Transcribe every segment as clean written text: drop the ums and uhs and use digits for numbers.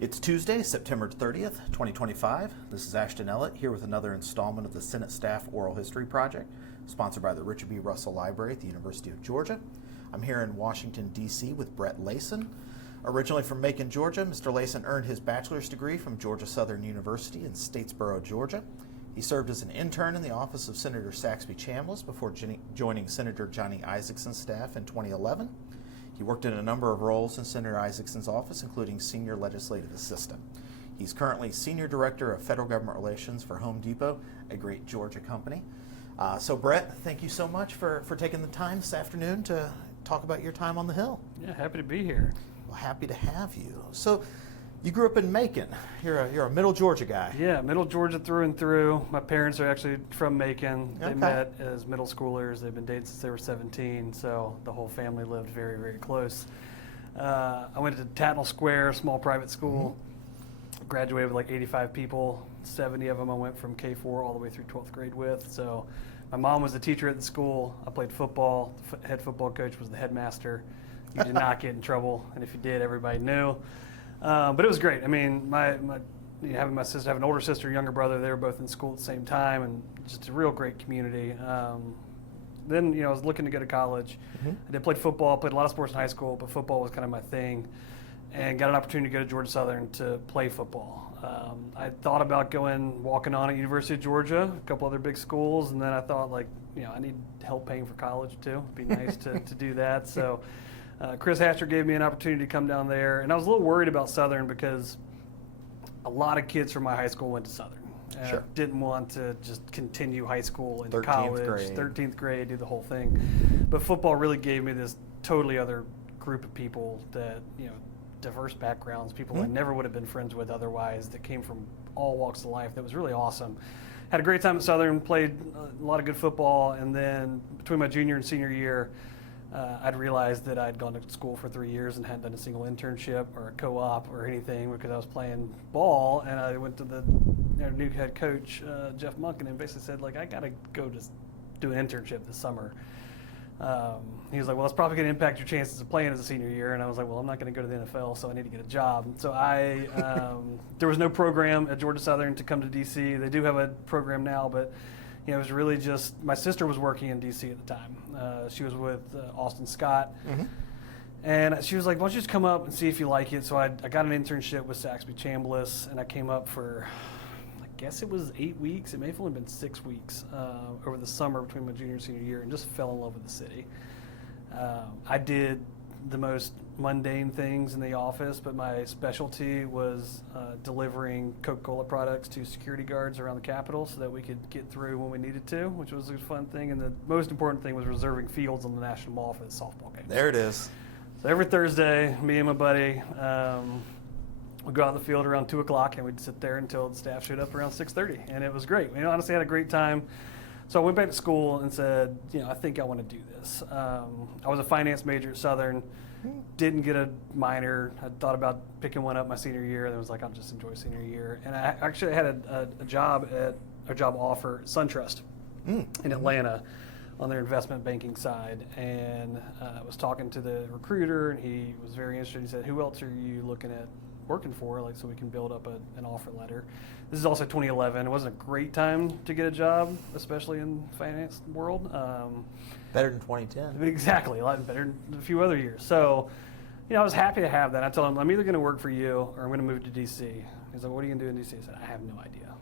It's Tuesday, September 30th, 2025. This is Ashton Ellett here with another installment of the Senate Staff Oral History Project, sponsored by the Richard B. Russell Library at the University of Georgia. I'm here in Washington, D.C. with Brett Layson. Originally from Macon, Georgia, Mr. Layson earned his bachelor's degree from Georgia Southern University in Statesboro, Georgia. He served as an intern in the office of Senator Saxby Chambliss before joining Senator Johnny Isakson's staff in 2011. He worked in a number of roles in Senator Isakson's office, including senior legislative assistant. He's currently senior director of federal government relations for Home Depot, a great Georgia company. So Brett, thank you so much for taking the time this afternoon to talk about your time on the Hill. Yeah, happy to be here. Well, happy to have you. So you grew up in Macon. You're a Middle Georgia guy. Yeah, Middle Georgia through and through. My parents are actually from Macon. They Okay. met as middle schoolers. They've been dating since they were 17, so the whole family lived very, very close. I went to Tatnall Square, small private school. Graduated with like 85 people. 70 of them I went from K4 all the way through 12th grade with. So my mom was the teacher at the school. I played football. The head football coach was the headmaster. You did not get in trouble, and if you did, everybody knew. But it was great. I mean, having my sister, have an older sister, younger brother, they were both in school at the same time, and just a real great community. Then, I was looking to go to college. I did play football, played a lot of sports in high school, but football was kind of my thing, and got an opportunity to go to Georgia Southern to play football. I thought about walking on at University of Georgia, a couple other big schools, and then I thought, I need help paying for college too. It'd be nice to do that. So Chris Hatcher gave me an opportunity to come down there, and I was a little worried about Southern because a lot of kids from my high school went to Southern. Sure. Didn't want to just continue high school into 13th college, grade. 13th grade, do the whole thing. But football really gave me this totally other group of people that, diverse backgrounds, people I never would have been friends with otherwise, that came from all walks of life. That was really awesome. Had a great time at Southern, played a lot of good football, and then between my junior and senior year, I'd realized that I'd gone to school for 3 years and hadn't done a single internship or a co-op or anything because I was playing ball, and I went to the new head coach, Jeff Monken, and basically said, I got to go just do an internship this summer. He was like, well, that's probably going to impact your chances of playing as a senior year. And I was like, well, I'm not going to go to the NFL, so I need to get a job. So there was no program at Georgia Southern to come to D.C. They do have a program now, but it was really just, my sister was working in D.C. at the time. She was with Austin Scott. And she was like, why don't you just come up and see if you like it? So I got an internship with Saxby Chambliss, and I came up for, I guess it was 8 weeks. It may have only been 6 weeks over the summer between my junior and senior year, and just fell in love with the city. I did the most mundane things in the office, but my specialty was delivering Coca-Cola products to security guards around the Capitol so that we could get through when we needed to, which was a fun thing. And the most important thing was reserving fields on the National Mall for the softball games. There it is. So every Thursday, me and my buddy we'd go out in the field around 2 o'clock, and we'd sit there until the staff showed up around 6:30, and it was great. We honestly had a great time. So I went back to school and said, I think I want to do this. I was a finance major at Southern, didn't get a minor. I thought about picking one up my senior year, and I was like, I'll just enjoy senior year. And I actually had a job offer at SunTrust in Atlanta on their investment banking side, and I was talking to the recruiter, and he was very interested. He said, who else are you looking at working for, so we can build up an offer letter? This is also 2011. It wasn't a great time to get a job, especially in the finance world. Better than 2010. Exactly, a lot better than a few other years. So, I was happy to have that. I told him, I'm either going to work for you or I'm going to move to D.C. He's like, what are you going to do in D.C.? I said, I have no idea.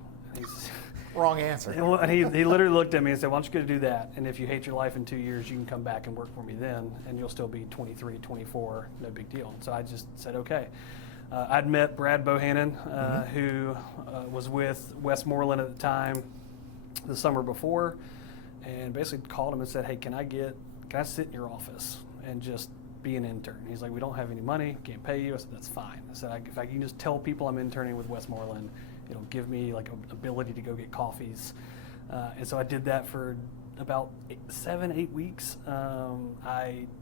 Wrong answer. And he literally looked at me and said, why don't you go do that? And if you hate your life in 2 years, you can come back and work for me then, and you'll still be 23, 24, no big deal. So I just said, okay. I'd met Brad Bohannon, who was with Westmoreland at the time the summer before, and basically called him and said, hey, can I sit in your office and just be an intern? He's like, we don't have any money, can't pay you. I said, that's fine. I said, if I can just tell people I'm interning with Westmoreland, it'll give me an ability to go get coffees. And so I did that for about 7-8 weeks.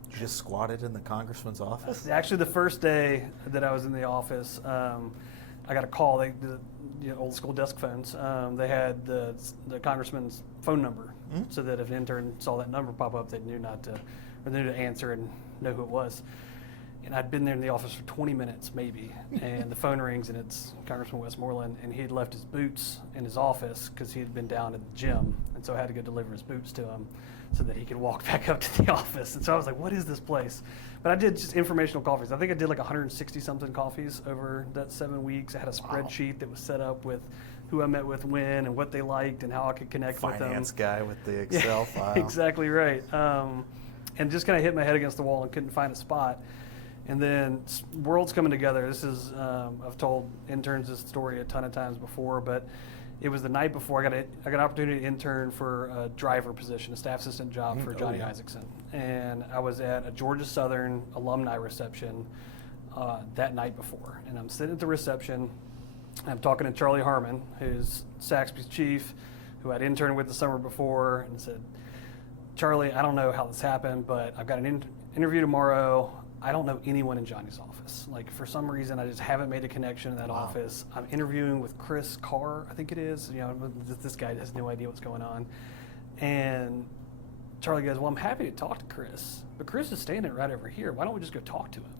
You just squatted in the congressman's office? Actually, the first day that I was in the office, I got a call. The old school desk phones. They had the congressman's phone number, so that if an intern saw that number pop up, they knew to answer and know who it was. And I'd been there in the office for 20 minutes maybe, and the phone rings and it's Congressman Westmoreland, and he had left his boots in his office because he had been down at the gym, and so I had to go deliver his boots to him so that he could walk back up to the office. And so I was like, what is this place? But I did just informational coffees. I think I did like 160 something coffees over that 7 weeks. I had a spreadsheet that was set up with who I met with when and what they liked and how I could connect with them. Finance guy with the Excel file. Exactly right. And just kind of hit my head against the wall and couldn't find a spot. And then world's coming together. This is, I've told interns this story a ton of times before, but it was the night before I got an opportunity to intern for a driver position, a staff assistant job for Johnny Isaacson. And I was at a Georgia Southern alumni reception that night before. And I'm sitting at the reception. I'm talking to Charlie Harmon, who's Saxby's chief, who I'd interned with the summer before, and said, Charlie, I don't know how this happened, but I've got an interview tomorrow. I don't know anyone in Johnny's office. Like, for some reason, I just haven't made a connection in that office. I'm interviewing with Chris Carr, I think it is. You know, this guy has no idea what's going on. And Charlie goes, well, I'm happy to talk to Chris, but Chris is standing right over here. Why don't we just go talk to him?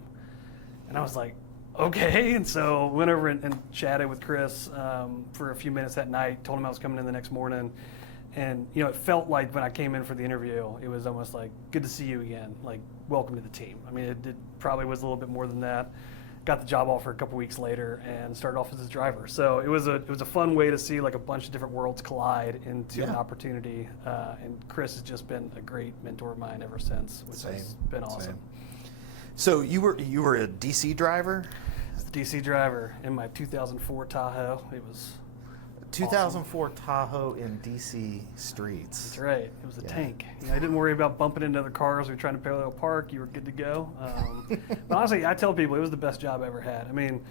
And I was like, okay. And so went over and chatted with Chris for a few minutes that night, told him I was coming in the next morning. And, you know, it felt like when I came in for the interview, it was almost like, good to see you again, like, welcome to the team. I mean, it probably was a little bit more than that. Got the job offer a couple weeks later and started off as his driver. So it was a fun way to see like a bunch of different worlds collide into an opportunity. And Chris has just been a great mentor of mine ever since, which has been awesome. So you were a DC driver? DC driver in my 2004 Tahoe. It was 2004 awesome. Tahoe in DC streets. That's right. It was a tank. You know, I didn't worry about bumping into other cars. We were trying to parallel park. You were good to go. But honestly, I tell people it was the best job I ever had. I mean,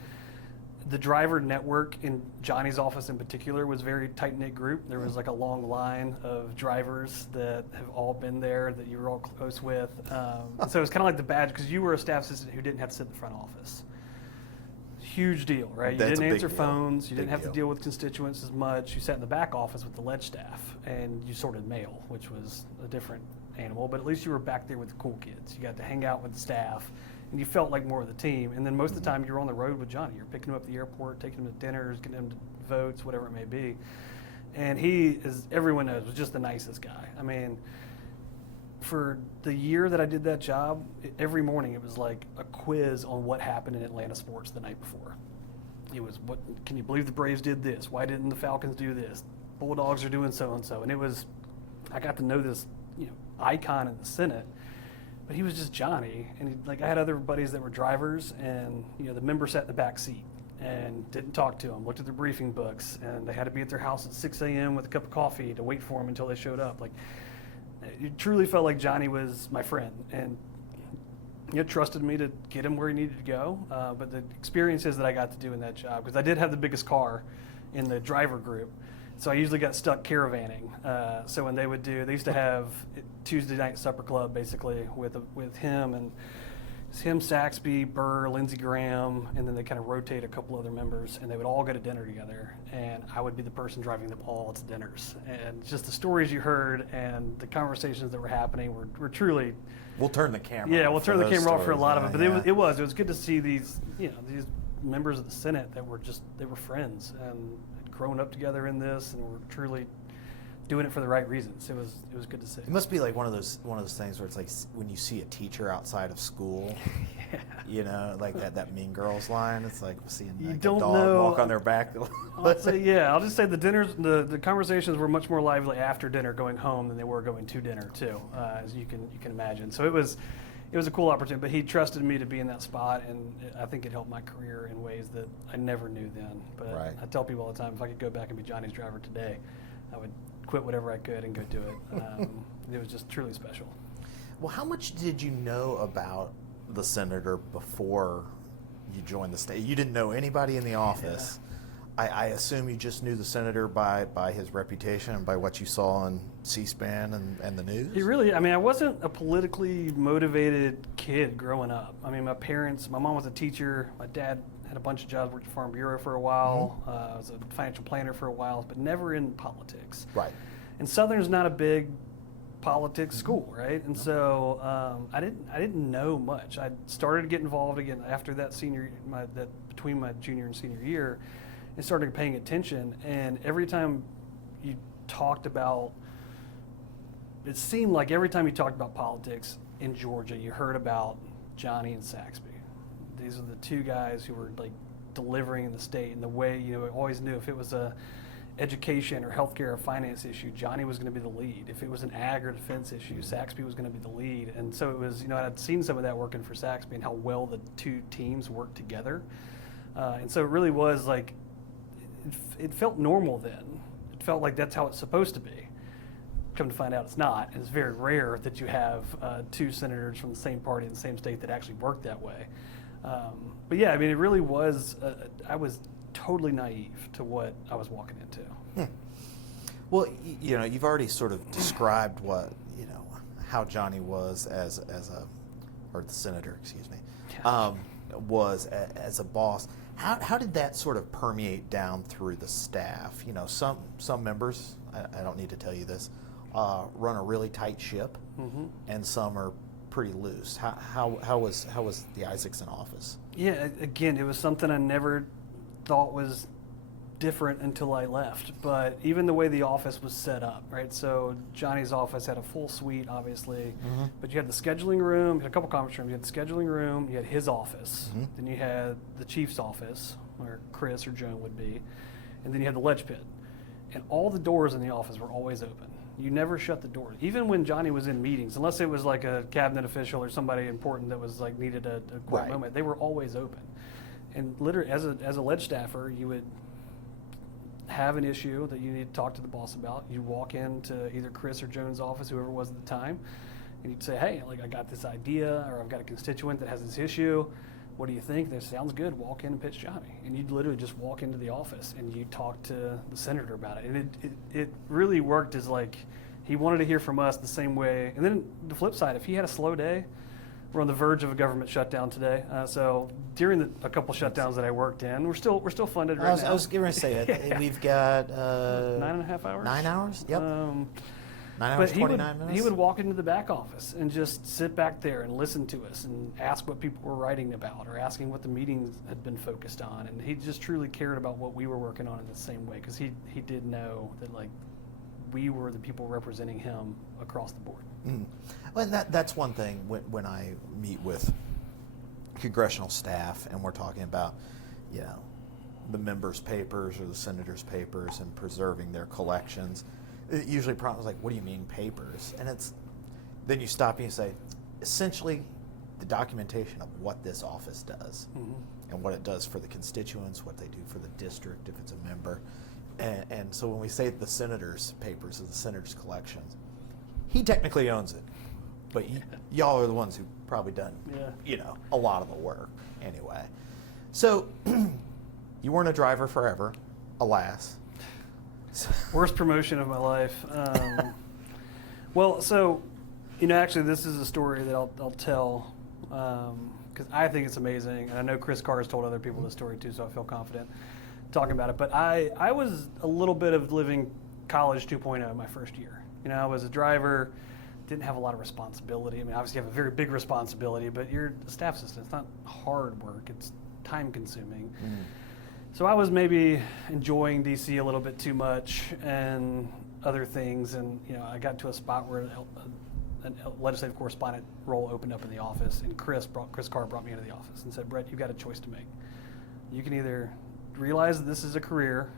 the driver network in Johnny's office in particular was a very tight-knit group. There was like a long line of drivers that have all been there that you were all close with. So it was kind of like the badge because you were a staff assistant who didn't have to sit in the front office. Huge deal, right? You didn't answer phones. You didn't have to deal with constituents as much. You sat in the back office with the ledge staff, and you sorted mail, which was a different animal. But at least you were back there with the cool kids. You got to hang out with the staff, and you felt like more of the team. And then most of the time, you were on the road with Johnny. You're picking him up at the airport, taking him to dinners, getting him to votes, whatever it may be. And he, as everyone knows, was just the nicest guy. I mean, for the year that I did that job, every morning it was like a quiz on what happened in Atlanta sports the night before. It was, what can you believe the Braves did this? Why didn't the Falcons do this? Bulldogs are doing so and so. And it was, I got to know this, you know, icon in the Senate, but he was just Johnny. And he, like, I had other buddies that were drivers, and you know, the member sat in the back seat and didn't talk to them, looked at their briefing books, and they had to be at their house at 6 a.m. with a cup of coffee to wait for them until they showed up. Like, it truly felt like Johnny was my friend, and you know, trusted me to get him where he needed to go. But the experiences that I got to do in that job, because I did have the biggest car in the driver group, so I usually got stuck caravanning. So when they used to have Tuesday night supper club basically with him and him, Saxby, Burr, Lindsey Graham, and then they kind of rotate a couple other members, and they would all go to dinner together, and I would be the person driving them all to dinners. And just the stories you heard and the conversations that were happening were truly. We'll turn the camera. Yeah, we'll turn the camera off for a lot of it, but yeah. it was good to see these, you know, these members of the Senate that were they were friends and had grown up together in this and were truly doing it for the right reasons. It was good to see. It must be like one of those things where it's like when you see a teacher outside of school. Yeah. You know, like that Mean Girls line. It's like seeing like a don't dog know. walk on their back. I'll just say the conversations were much more lively after dinner going home than they were going to dinner too, as you can imagine. So it was a cool opportunity, but he trusted me to be in that spot, and I think it helped my career in ways that I never knew then. But right. I tell people all the time, if I could go back and be Johnny's driver today, I would quit whatever I could and go do it. It was just truly special. Well, how much did you know about the senator before you joined the state? You didn't know anybody in the office. Yeah. I assume you just knew the senator by his reputation and by what you saw on C-SPAN and the news? I wasn't a politically motivated kid growing up. I mean, my mom was a teacher, my dad had a bunch of jobs, worked at Farm Bureau for a while, I was a financial planner for a while, but never in politics. Right. And Southern's not a big politics school, right? And so I didn't know much. I started to get involved again after that between my junior and senior year, and started paying attention. And every time you talked about, it seemed like every time you talked about politics in Georgia, you heard about Johnny and Saxby. These are the two guys who were like delivering in the state in the way, I always knew if it was a education or healthcare or finance issue, Johnny was going to be the lead. If it was an ag or defense issue, Saxby was going to be the lead. And so it was, I'd seen some of that working for Saxby and how well the two teams worked together. And so it really was like, it felt normal then. It felt like that's how it's supposed to be. Come to find out it's not. And it's very rare that you have two senators from the same party in the same state that actually work that way. But yeah, I mean, it really was, I was totally naive to what I was walking into. Well, you've already sort of described what, how Johnny was or the senator, excuse me, was as a boss. How did that sort of permeate down through the staff? Some members, I don't need to tell you this, run a really tight ship, and some are pretty loose. How was the Isaacson office? Yeah, again, it was something I never thought was different until I left. But even the way the office was set up, right? So Johnny's office had a full suite, obviously, but you had the scheduling room, you had a couple conference rooms. You had the scheduling room, you had his office, then you had the chief's office, where Chris or Joan would be, and then you had the ledge pit. And all the doors in the office were always open. You never shut the doors, even when Johnny was in meetings, unless it was like a cabinet official or somebody important that was like needed a quick moment. They were always open. And literally, as a ledge staffer, you would have an issue that you need to talk to the boss about. You walk into either Chris or Joan's office, whoever it was at the time, and you'd say, "Hey, like I got this idea, or I've got a constituent that has this issue. What do you think?" That sounds good. Walk in and pitch Johnny. And you'd literally just walk into the office and you'd talk to the senator about it. And it really worked as like he wanted to hear from us the same way. And then the flip side, if he had a slow day, we're on the verge of a government shutdown today. So during a couple shutdowns that I worked in, we're still funded right now. I was going to say it. We've got 9.5 hours. 9 hours. Yep. 9 hours, But 29 minutes. he would walk into the back office and just sit back there and listen to us and ask what people were writing about or asking what the meetings had been focused on. And he just truly cared about what we were working on in the same way, because he did know that like we were the people representing him across the board. Well, that's one thing when I meet with congressional staff and we're talking about, the members' papers or the senators' papers and preserving their collections. It usually prompts like, what do you mean papers? And then you stop and you say, essentially, the documentation of what this office does and what it does for the constituents, what they do for the district if it's a member. And so when we say the senator's papers or the senator's collections, he technically owns it, but y'all are the ones who've probably done, a lot of the work anyway. So you weren't a driver forever, alas. Worst promotion of my life. Well, so, actually this is a story that I'll tell because I think it's amazing. And I know Chris Carr has told other people this story too, so I feel confident talking about it. But I was a little bit of living college 2.0 my first year. I was a driver, didn't have a lot of responsibility. I mean, obviously you have a very big responsibility, but you're a staff assistant. It's not hard work. It's time consuming. So I was maybe enjoying DC a little bit too much and other things. And, I got to a spot where a legislative correspondent role opened up in the office, and Chris Carr brought me into the office and said, "Brett, you've got a choice to make. You can either realize that this is a career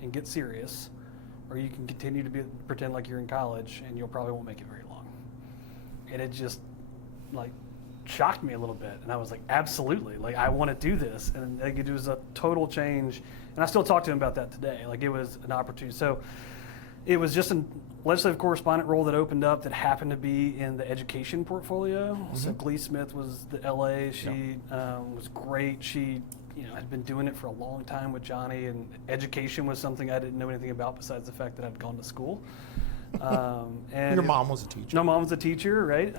and get serious, or you can continue to pretend like you're in college and you'll probably won't make it very long." And it just shocked me a little bit, and I was like, absolutely, I want to do this. And it was a total change, and I still talk to him about that today. It was an opportunity. So it was just a legislative correspondent role that opened up that happened to be in the education portfolio. So Glee Smith was the LA. She was great. She had been doing it for a long time with Johnny, and education was something I didn't know anything about besides the fact that I'd gone to school. And your mom was a teacher. No, mom was a teacher, right?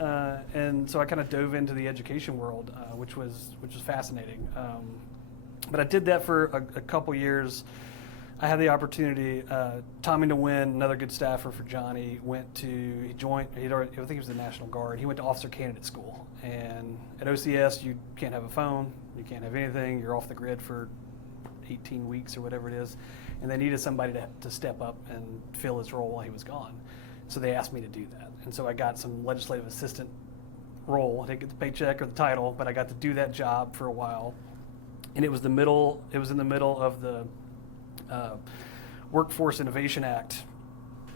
And so I kind of dove into the education world, which was fascinating. But I did that for a couple years, I had the opportunity. Tommy DeWin, another good staffer for Johnny, he joined. I think he was the National Guard. He went to officer candidate school, and at OCS you can't have a phone, you can't have anything. You're off the grid for 18 weeks or whatever it is, and they needed somebody to step up and fill his role while he was gone. So they asked me to do that, and so I got some legislative assistant role. I didn't get the paycheck or the title, but I got to do that job for a while. And it was in the middle of the Workforce Innovation Act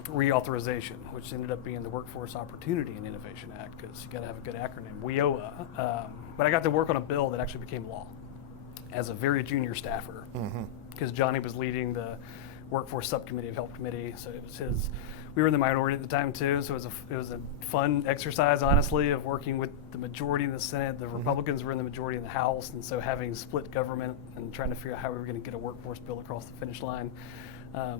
reauthorization, which ended up being the Workforce Opportunity and Innovation Act, because you got to have a good acronym, WIOA. But I got to work on a bill that actually became law as a very junior staffer, because Johnny was leading the Workforce Subcommittee of Help Committee, so it was his. We were in the minority at the time too, so it was a fun exercise, honestly, of working with the majority in the Senate. The Republicans were in the majority in the House, and so having split government and trying to figure out how we were going to get a workforce bill across the finish line.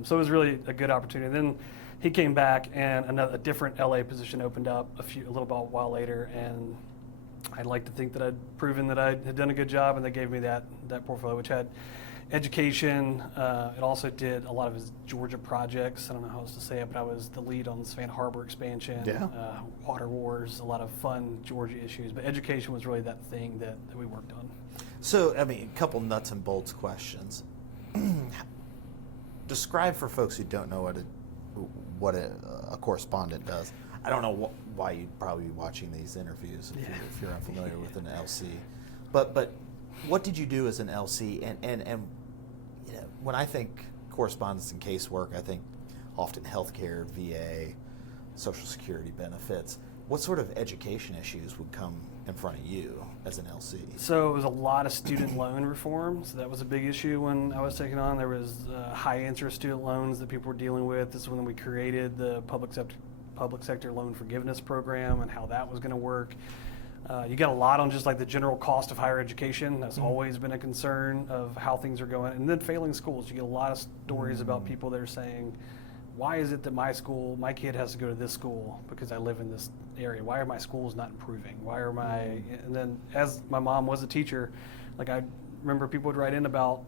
So it was really a good opportunity. Then he came back, and a different LA position opened up a while later, and I'd like to think that I'd proven that I had done a good job, and they gave me that portfolio, which had education. It also did a lot of his Georgia projects. I don't know how else to say it, but I was the lead on the Savannah Harbor expansion, water wars, a lot of fun Georgia issues. But education was really that thing that we worked on. So, I mean, a couple nuts and bolts questions. Describe for folks who don't know what a correspondent does. I don't know why you'd probably be watching these interviews if you're unfamiliar with an LC. But what did you do as an LC? And you know, when I think correspondence and casework, I think often healthcare, VA, Social Security benefits. What sort of education issues would come in front of you as an LC? So it was a lot of student loan reform. So that was a big issue when I was taking on. There was high interest student loans that people were dealing with. This is when we created the public sector loan forgiveness program and how that was going to work. You got a lot on just like the general cost of higher education. That's always been a concern of how things are going. And then failing schools. You get a lot of stories about people that are saying, why is it that my kid has to go to this school because I live in this area? Why are my schools not improving? And then as my mom was a teacher, like I remember people would write in about,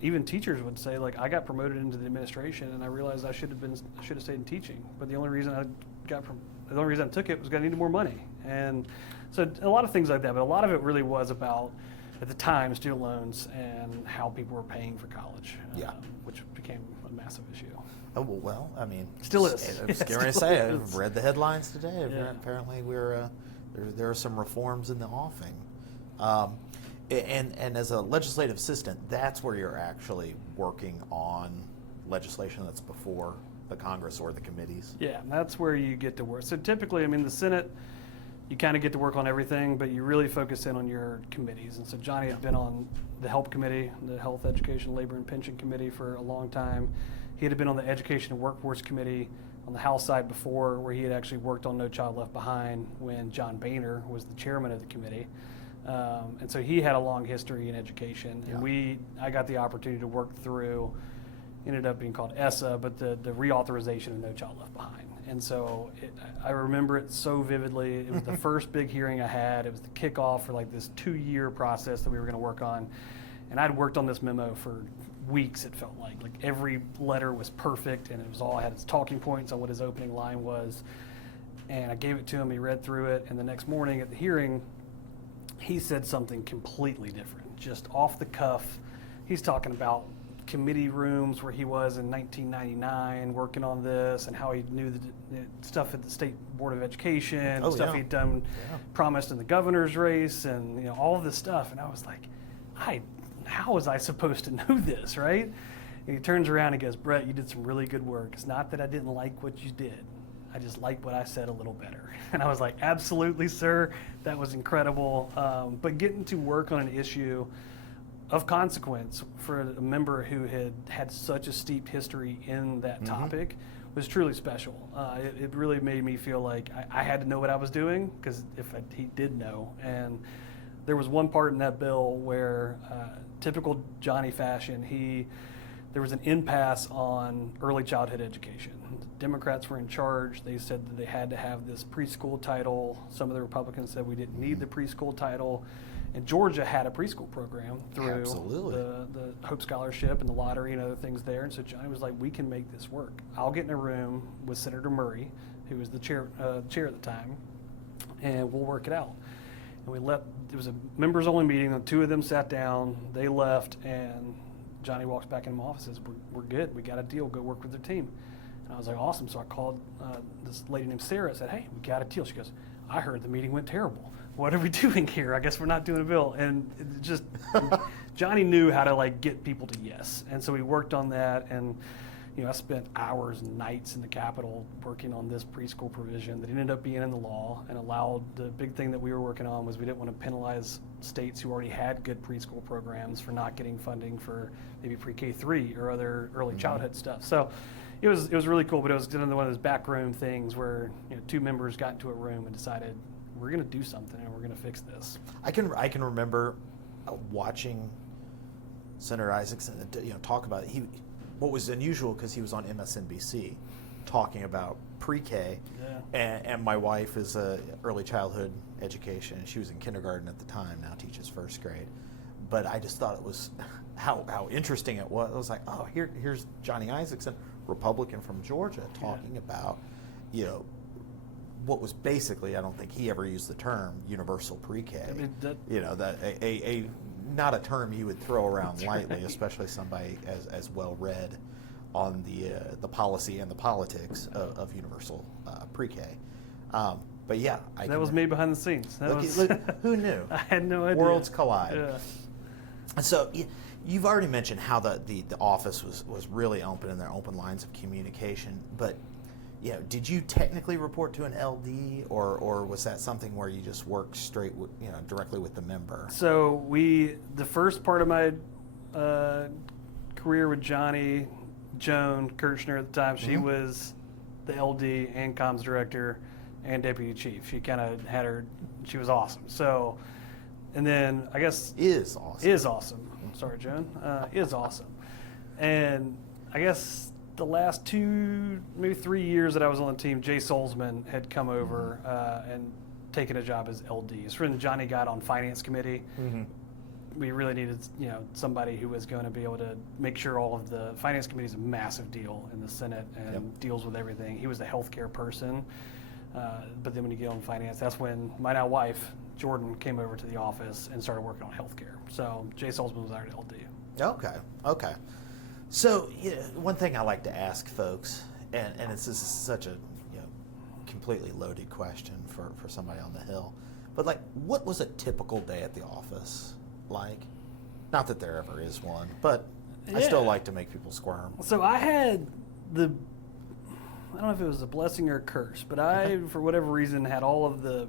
even teachers would say, like, I got promoted into the administration and I realized I should have stayed in teaching. But the only reason I took it was because I needed more money. And so a lot of things like that, but a lot of it really was about, at the time, student loans and how people were paying for college, which became a massive issue. Oh, well, I mean, still is. I was going to say, I've read the headlines today. Yeah. Apparently, there are some reforms in the offing. And as a legislative assistant, that's where you're actually working on legislation that's before the Congress or the committees. Yeah, that's where you get to work. So typically, I mean, the Senate, you kind of get to work on everything, but you really focus in on your committees. And so Johnny had been on the HELP committee, the Health, Education, Labor, and Pension committee for a long time. He had been on the Education and Workforce committee on the House side before, where he had actually worked on No Child Left Behind when John Boehner was the chairman of the committee. And so he had a long history in education. And I got the opportunity to work through, ended up being called ESSA, but the reauthorization of No Child Left Behind. And so I remember it so vividly. It was the first big hearing I had. It was the kickoff for like this 2-year process that we were going to work on. And I'd worked on this memo for weeks, it felt like. Like every letter was perfect, and it had its talking points on what his opening line was. And I gave it to him, he read through it, and the next morning at the hearing, he said something completely different, just off the cuff. He's talking about committee rooms where he was in 1999 working on this, and how he knew the stuff at the State Board of Education, he'd done, promised in the governor's race, and all of this stuff. And I was like, how was I supposed to know this, right? And he turns around and goes, Brett, you did some really good work. It's not that I didn't like what you did. I just liked what I said a little better. And I was like, absolutely, sir. That was incredible. But getting to work on an issue of consequence for a member who had such a steep history in that topic was truly special. It really made me feel like I had to know what I was doing, because he did know. And there was one part in that bill where, typical Johnny fashion, there was an impasse on early childhood education. The Democrats were in charge. They said that they had to have this preschool title. Some of the Republicans said we didn't need the preschool title. And Georgia had a preschool program through Absolutely. the Hope Scholarship and the lottery and other things there. And so Johnny was like, we can make this work. I'll get in a room with Senator Murray, who was the chair at the time, and we'll work it out. And it was a members-only meeting. The two of them sat down, they left, and Johnny walks back in my office and says, we're good. We got a deal. Go work with their team. And I was like, awesome. So I called this lady named Sarah and said, hey, we got a deal. She goes, I heard the meeting went terrible. What are we doing here? I guess we're not doing a bill. And it just, Johnny knew how to like get people to yes. And so we worked on that. And, I spent hours and nights in the Capitol working on this preschool provision that ended up being in the law and allowed the big thing that we were working on was we didn't want to penalize states who already had good preschool programs for not getting funding for maybe pre-K3 or other early childhood stuff. So it was really cool, but it was one of those backroom things where two members got into a room and decided we're going to do something and we're going to fix this. I can remember watching Senator Isaacson talk about it. What was unusual because he was on MSNBC talking about pre-K, and my wife is early childhood education. She was in kindergarten at the time, now teaches first grade. But I just thought it was how interesting it was. I was like, oh, here's Johnny Isaacson, Republican from Georgia, talking about what was basically, I don't think he ever used the term universal pre-K. I mean, that not a term you would throw around lightly, especially somebody as well read on the policy and the politics of universal pre-K. But yeah, that was me behind the scenes. Look, who knew? I had no idea. Worlds collide. Yeah. So you've already mentioned how the office was really open and their open lines of communication, but did you technically report to an LD, or was that something where you just worked straight directly with the member? So the first part of my career with Johnny, Joan Kirchner at the time, she was the LD and comms director and deputy chief. She kind of had she was awesome. So, and then I guess is awesome. Sorry, Joan. Is awesome. And I guess the last 2, maybe 3 years that I was on the team, Jay Solzman had come over and taken a job as LD. His friend Johnny got on finance committee. We really needed, somebody who was going to be able to make sure all of the finance committee is a massive deal in the Senate and deals with everything. He was the healthcare person, but then when you get on finance, that's when my now wife Jordan came over to the office and started working on healthcare. So Jay Solzman was our LD. Okay. So one thing I like to ask folks, and this is such a completely loaded question for somebody on the Hill, but like, what was a typical day at the office like? Not that there ever is one, but I still like to make people squirm. So I had I don't know if it was a blessing or a curse, but I, for whatever reason, had all of the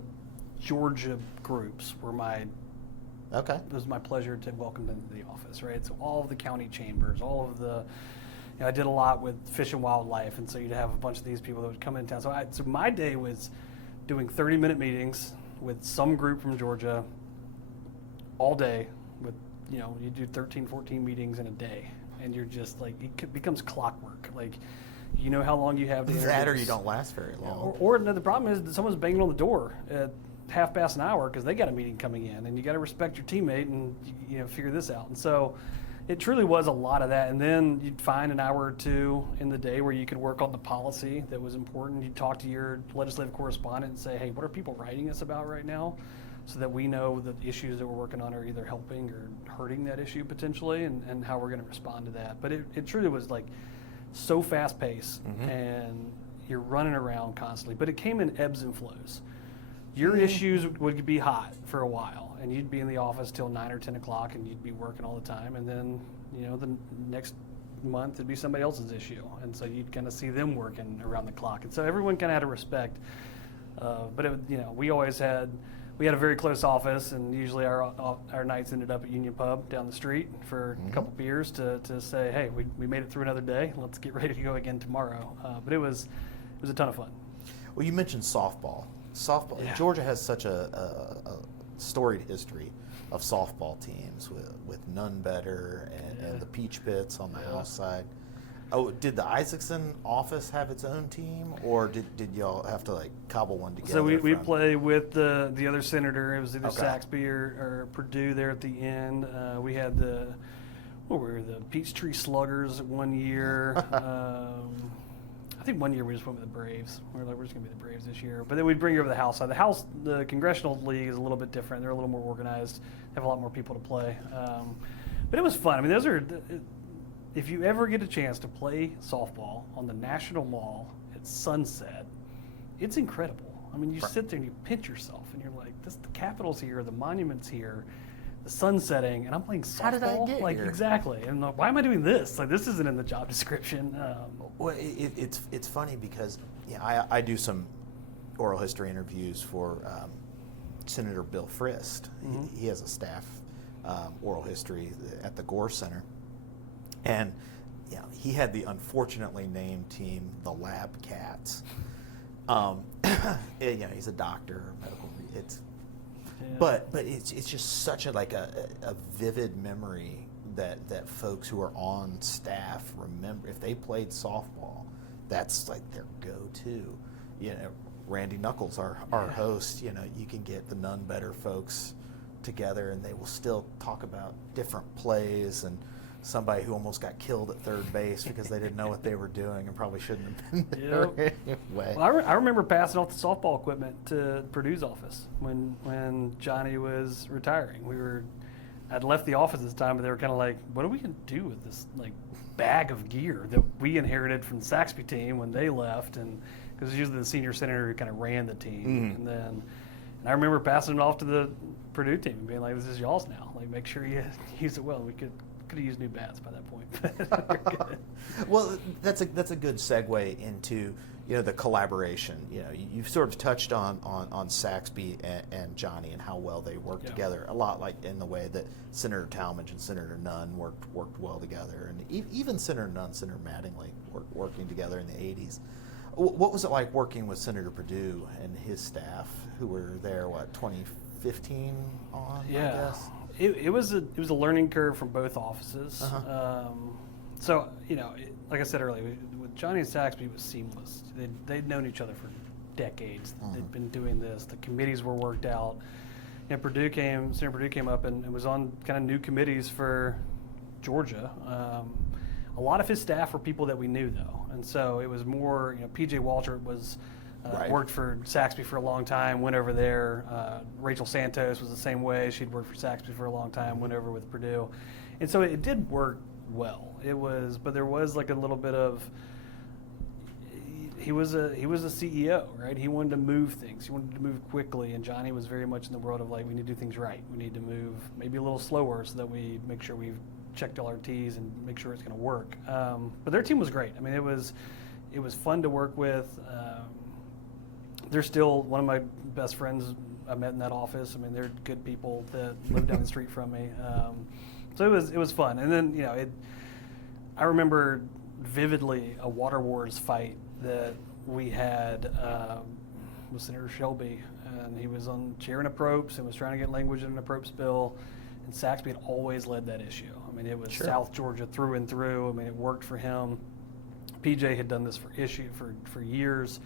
Georgia groups were it was my pleasure to welcome them to the office, right? So all of the county chambers, all of the, I did a lot with Fish and Wildlife, and so you'd have a bunch of these people that would come in town. So my day was doing 30-minute meetings with some group from Georgia all day with, you do 13, 14 meetings in a day, and you're just like, it becomes clockwork. Like, how long you have to introduce. That or you don't last very long. Or the problem is that someone's banging on the door at half past an hour because they got a meeting coming in, and you got to respect your teammate and figure this out. And so it truly was a lot of that. And then you'd find an hour or two in the day where you could work on the policy that was important. You'd talk to your legislative correspondent and say, hey, what are people writing us about right now, so that we know that the issues that we're working on are either helping or hurting that issue potentially, and how we're going to respond to that. But it truly was like so fast paced, and you're running around constantly. But it came in ebbs and flows. Your issues would be hot for a while, and you'd be in the office till 9 or 10 o'clock, and you'd be working all the time. And then, the next month it'd be somebody else's issue, and so you'd kind of see them working around the clock. And so everyone kind of had a respect. But we had a very close office, and usually our nights ended up at Union Pub down the street for a couple beers to say, hey, we made it through another day. Let's get ready to go again tomorrow. But it was a ton of fun. Well, you mentioned softball. Georgia has such a storied history of softball teams with None Better and the Peach Pits on the house side. Oh, did the Isaacson office have its own team, or did y'all have to like cobble one together? So we play with the other senator. It was either Okay. Saxby or Purdue there at the end. We had the Peachtree Sluggers one year. I think one year we just went with the Braves. We're like, we're just gonna be the Braves this year. But then we'd bring you over the House side. The Congressional League is a little bit different. They're a little more organized. Have a lot more people to play. But it was fun. I mean, those are. If you ever get a chance to play softball on the National Mall at sunset, it's incredible. I mean, you sit there and you pinch yourself, and you're like, "This, the Capitol's here, the Monument's here, the sun's setting, and I'm playing softball." How did I get here? Exactly. And like, why am I doing this? Like, this isn't in the job description. Well, it's funny because I do some oral history interviews for Senator Bill Frist. Mm-hmm. He has a staff oral history at the Gore Center. And he had the unfortunately named team the Lab Cats. He's a doctor, medical. But it's just such a vivid memory that folks who are on staff remember. If they played softball, that's like their go-to. Randy Knuckles, our host. You can get the None Better folks together, and they will still talk about different plays and somebody who almost got killed at third base because they didn't know what they were doing and probably shouldn't have been there anyway. Well, I remember passing off the softball equipment to Purdue's office when Johnny was retiring. I'd left the office this time, but they were kind of like, "What are we going to do with this like bag of gear that we inherited from the Saxby team when they left?" And because it was usually the senior senator who kind of ran the team, and I remember passing it off to the Purdue team and being like, "This is y'all's now. Like, make sure you use it well." We could have used new bats by that point. Well, that's a good segue into the collaboration. You've sort of touched on Saxby and Johnny and how well they work together. A lot like in the way that Senator Talmadge and Senator Nunn worked well together, and even Senator Nunn, Senator Mattingly working together in the '80s. What was it like working with Senator Perdue and his staff, who were there 2015 on? Yeah. I guess? It was a learning curve from both offices. Uh-huh. So like I said earlier, with Johnny and Saxby, it was seamless. They'd known each other for decades. They'd been doing this. The committees were worked out. And Senator Perdue came up and was on kind of new committees for Georgia. A lot of his staff were people that we knew, though, and so it was more. P.J. Walter was. Worked for Saxby for a long time, went over there. Rachel Santos was the same way. She'd worked for Saxby for a long time, went over with Purdue. And so it did work well. But there was like a little bit of, he was a CEO, right? He wanted to move things. He wanted to move quickly, and Johnny was very much in the world of like, we need to do things right. We need to move maybe a little slower so that we make sure we've checked all our T's and make sure it's going to work. But their team was great. I mean, it was fun to work with. They're still one of my best friends I met in that office. I mean, they're good people that live down the street from me. So it was fun. And then I remember vividly a water wars fight that we had with Senator Shelby, and he was on chairing approps and was trying to get language in an approps bill. And Saxby had always led that issue. I mean, it was South Georgia through and through. I mean, it worked for him. PJ had done this for years.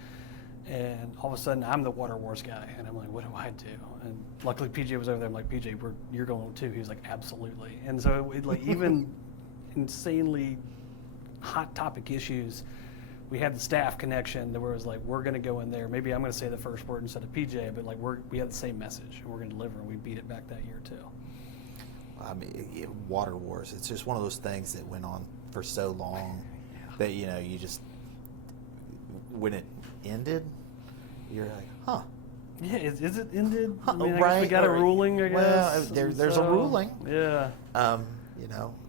And all of a sudden, I'm the water wars guy, and I'm like, what do I do? And luckily, PJ was over there. I'm like, PJ, you're going too. He was like, absolutely. And so, even insanely hot topic issues, we had the staff connection that was like, we're going to go in there. Maybe I'm going to say the first word instead of PJ, but like we had the same message, and we're going to deliver. And we beat it back that year too. I mean, water wars. It's just one of those things that went on for so long that you just when it ended. You're like, huh? Yeah, is it ended? Huh, I mean, I guess we got a ruling, I guess. Well, there's a ruling. Yeah.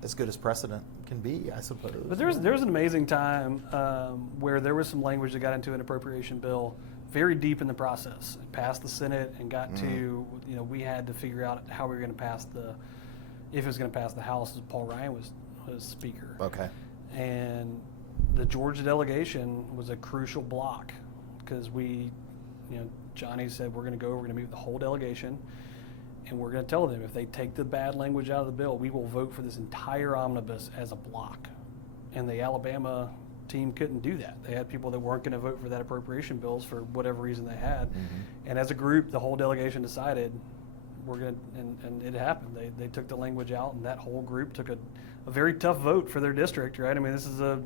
As good as precedent can be, I suppose. But there was an amazing time where there was some language that got into an appropriation bill very deep in the process. It passed the Senate and got to, we had to figure out how we were going to pass if it was going to pass the House, as Paul Ryan was Speaker. Okay. And the Georgia delegation was a crucial block because Johnny said, we're going to meet with the whole delegation, and we're going to tell them if they take the bad language out of the bill, we will vote for this entire omnibus as a block. and the Alabama team couldn't do that. They had people that weren't going to vote for that appropriation bills for whatever reason they had. And as a group, the whole delegation decided we're going to, and it happened. They took the language out, and that whole group took a very tough vote for their district, right? I mean, this is a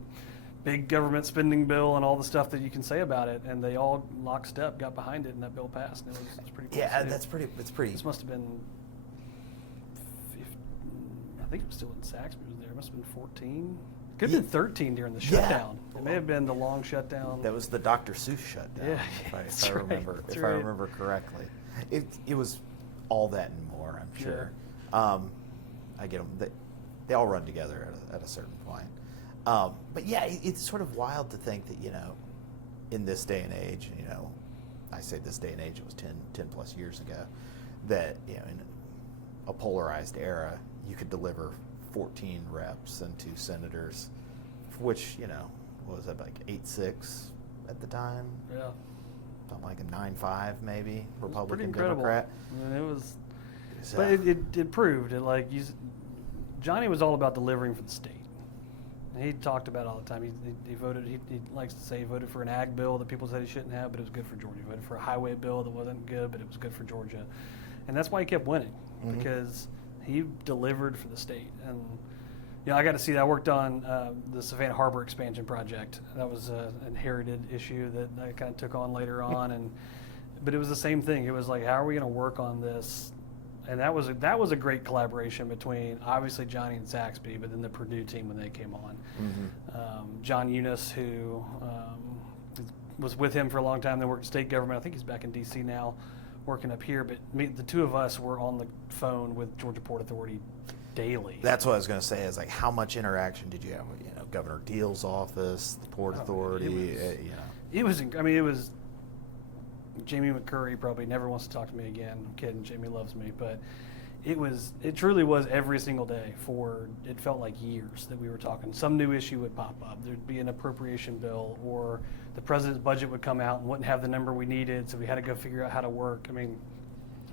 big government spending bill and all the stuff that you can say about it, and they all lockstep got behind it, and that bill passed. And it was pretty cool. Yeah, it's pretty. This must have been, I think it was still in Saxby. It was there. It must have been 14. Could have been 13 during the shutdown. It may have been the long shutdown. That was the Dr. Seuss shutdown, Yeah, if I remember correctly. It was all that and more, I'm sure. I get them. They all run together at a certain point. But yeah, it's sort of wild to think that, in this day and age, I say this day and age, it was 10 plus years ago, that, in a polarized era, you could deliver 14 reps and 2 senators, which, what was that, like 8-6 at the time? Yeah. Something like a 9-5 maybe, Republican, incredible. Democrat. I mean, it was, but it proved it. Like, Johnny was all about delivering for the state. And he talked about it all the time. He voted, he likes to say he voted for an ag bill that people said he shouldn't have, but it was good for Georgia. He voted for a highway bill that wasn't good, but it was good for Georgia. And that's why he kept winning, because he delivered for the state. And, I got to see that. I worked on the Savannah Harbor expansion project. That was an inherited issue that I kind of took on later on. But it was the same thing. It was like, how are we going to work on this? And that was a great collaboration between obviously Johnny and Saxby, but then the Purdue team when they came on. John Eunice, who was with him for a long time, then worked in state government. I think he's back in D.C. now, working up here. But the two of us were on the phone with Georgia Port Authority daily. That's what I was going to say. Is like, how much interaction did you have with Governor Deal's office, the Port Authority? It was. I mean, it was. Jamie McCurry probably never wants to talk to me again. I'm kidding. Jamie loves me, but it truly was every single day for, it felt like years that we were talking. Some new issue would pop up. There'd be an appropriation bill, or the president's budget would come out and wouldn't have the number we needed, so we had to go figure out how to work. I mean,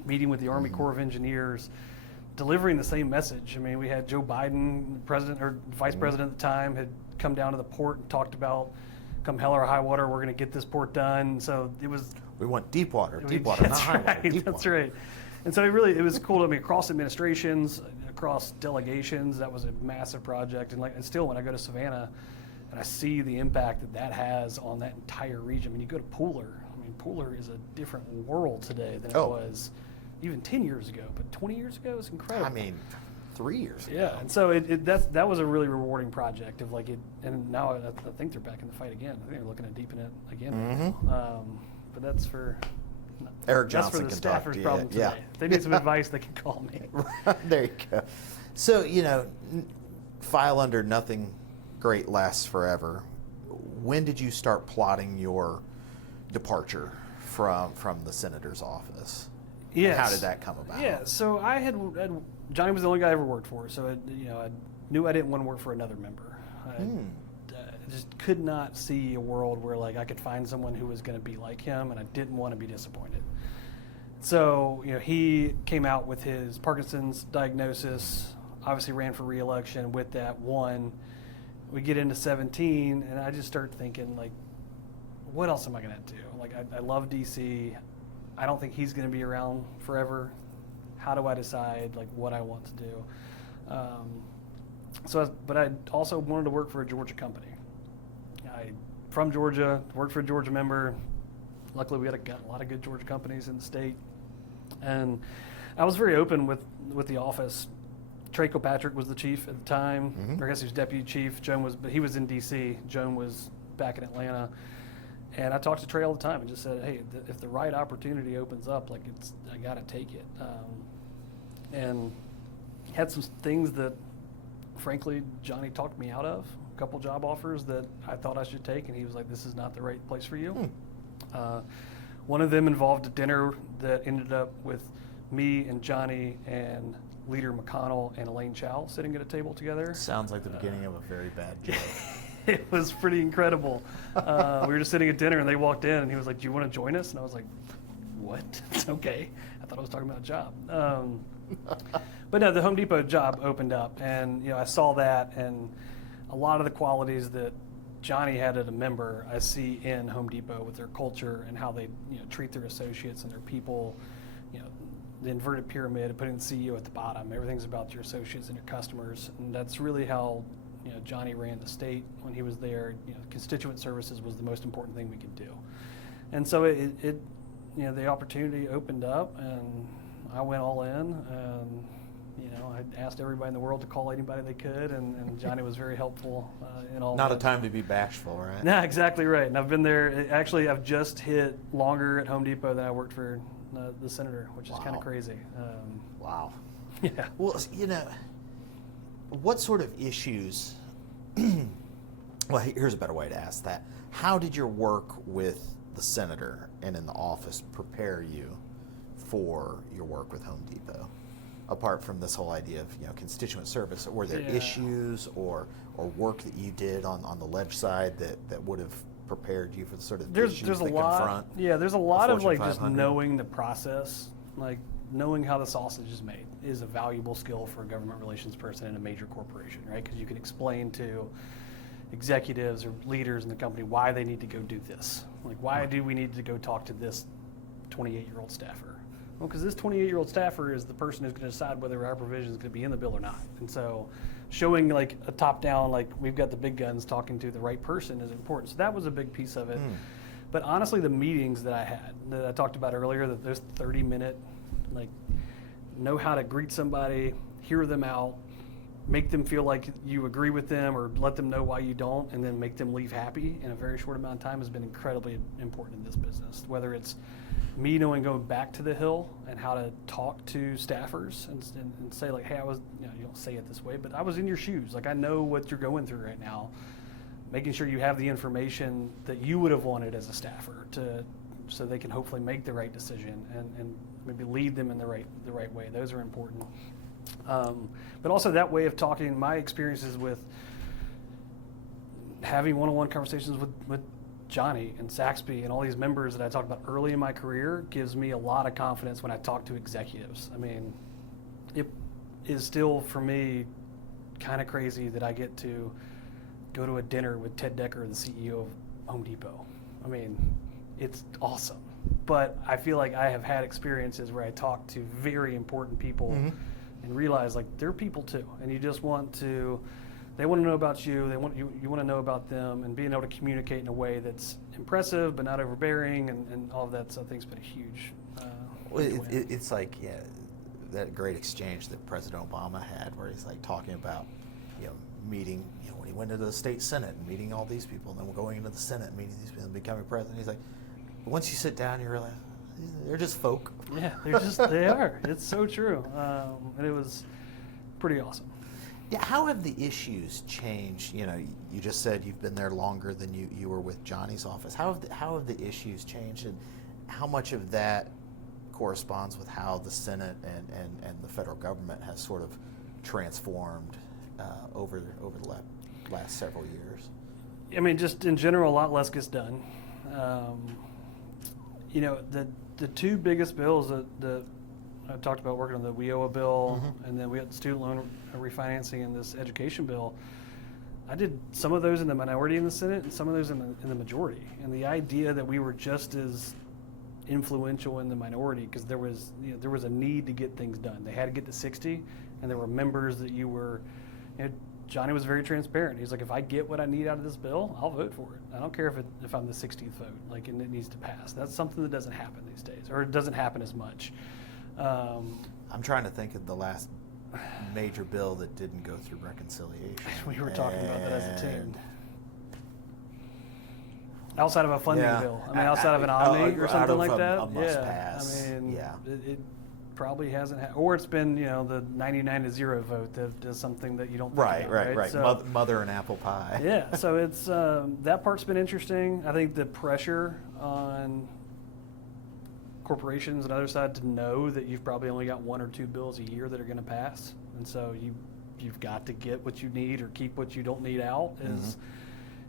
meeting with the Army Corps of Engineers, delivering the same message. I mean, we had Joe Biden, president or vice president at the time, had come down to the port and talked about, come hell or high water, we're going to get this port done. So it was. We want deep water, not high water. That's right. And so it was cool to me, across administrations, across delegations. That was a massive project. And still, when I go to Savannah and I see the impact that has on that entire region. I mean, you go to Pooler. I mean, Pooler is a different world today than it was even 10 years ago. But 20 years ago, it's incredible. I mean, 3 years ago. Yeah, and so that was a really rewarding project of and now I think they're back in the fight again. I think they're looking at deepening it again. But that's for Eric Johnson. That's for the staffers' problem today. Yeah. If they need some advice, they can call me. There you go. So, file under nothing great lasts forever. When did you start plotting your departure from the senator's office? Yes. And how did that come about? Yeah, so I had Johnny was the only guy I ever worked for, so I knew I didn't want to work for another member. I just could not see a world where I could find someone who was going to be like him, and I didn't want to be disappointed. So he came out with his Parkinson's diagnosis, obviously ran for re-election. With that, won. We get into 17, and I just start thinking, what else am I going to do? I love DC. I don't think he's going to be around forever. How do I decide what I want to do? But I also wanted to work for a Georgia company. From Georgia, worked for a Georgia member. Luckily, we got a lot of good Georgia companies in the state. And I was very open with the office. Trey Kilpatrick was the chief at the time. Or I guess he was deputy chief. But he was in D.C. Joan was back in Atlanta. And I talked to Trey all the time and just said, hey, if the right opportunity opens up, I got to take it. And had some things that, frankly, Johnny talked me out of. A couple job offers that I thought I should take, and he was like, this is not the right place for you. One of them involved a dinner that ended up with me and Johnny and Leader McConnell and Elaine Chow sitting at a table together. Sounds like the beginning of a very bad joke. It was pretty incredible. We were just sitting at dinner, and they walked in, and he was like, do you want to join us? And I was like, what? It's okay. I thought I was talking about a job. But no, the Home Depot job opened up, and I saw that, and a lot of the qualities that Johnny had as a member, I see in Home Depot with their culture and how they treat their associates and their people. The inverted pyramid, putting the CEO at the bottom. Everything's about your associates and your customers, and that's really how Johnny ran the state when he was there. Constituent services was the most important thing we could do, and so it the opportunity opened up, and I went all in, and I asked everybody in the world to call anybody they could, and Johnny was very helpful in all. Not a time to be bashful, right? No, exactly right. And I've been there. Actually, I've just hit longer at Home Depot than I worked for the senator, which is kind of crazy. Wow. Yeah. Well, what sort of issues? Well, here's a better way to ask that. How did your work with the senator and in the office prepare you for your work with Home Depot? Apart from this whole idea of constituent service, were there issues or work that you did on the ledge side that would have prepared you for the sort of issues that confront? Yeah, there's a lot of Fortune just 500? knowing the process, knowing how the sausage is made is a valuable skill for a government relations person in a major corporation, right? Because you can explain to executives or leaders in the company why they need to go do this. Why do we need to go talk to this 28-year-old staffer? Well, because this 28-year-old staffer is the person who's going to decide whether our provision is going to be in the bill or not. And so showing a top-down, we've got the big guns talking to the right person is important. So that was a big piece of it. But honestly, the meetings that I had, that I talked about earlier, that those 30-minute, know how to greet somebody, hear them out, make them feel like you agree with them or let them know why you don't, and then make them leave happy in a very short amount of time has been incredibly important in this business. Whether it's me knowing going back to the Hill and how to talk to staffers and say hey, I was, you don't say it this way, but I was in your shoes. I know what you're going through right now. Making sure you have the information that you would have wanted as a staffer so they can hopefully make the right decision and maybe lead them in the right way. Those are important. But also that way of talking, my experiences with having one-on-one conversations with Johnny and Saxby and all these members that I talked about early in my career gives me a lot of confidence when I talk to executives. It is still, for me, kind of crazy that I get to go to a dinner with Ted Decker, the CEO of Home Depot. It's awesome. But I feel like I have had experiences where I talk to very important people and realize they're people too. And you just they want to know about you. You want to know about them, and being able to communicate in a way that's impressive but not overbearing, and all of that. So I think it's been a huge. It's that great exchange that President Obama had, where he's talking about meeting when he went into the state senate and meeting all these people, and then going into the Senate and meeting these people and becoming president. He's once you sit down, you realize they're just folk. Yeah, they are. It's so true, and it was pretty awesome. Yeah, how have the issues changed? You just said you've been there longer than you were with Johnny's office. How have the issues changed, and how much of that corresponds with how the Senate and the federal government has sort of transformed over the last several years? Just in general, a lot less gets done. The two biggest bills that I talked about working on, the WIOA bill, and then we had student loan refinancing and this education bill. I did some of those in the minority in the Senate and some of those in the majority. And the idea that we were just as influential in the minority, because there was a need to get things done. They had to get to 60, and there were members that Johnny was very transparent. He's if I get what I need out of this bill, I'll vote for it. I don't care if I'm the 60th vote, and it needs to pass. That's something that doesn't happen these days, or it doesn't happen as much. I'm trying to think of the last major bill that didn't go through reconciliation. We were talking about that as a team. Outside of a funding bill. Outside of an Omni or something like that. A must pass. It probably hasn't, or it's been, the 99-0 vote that does something that you don't think about, right. So, mother and apple pie. Yeah, so it's that part's been interesting. I think the pressure on corporations and other side to know that you've probably only got one or two bills a year that are going to pass, and so you've got to get what you need or keep what you don't need out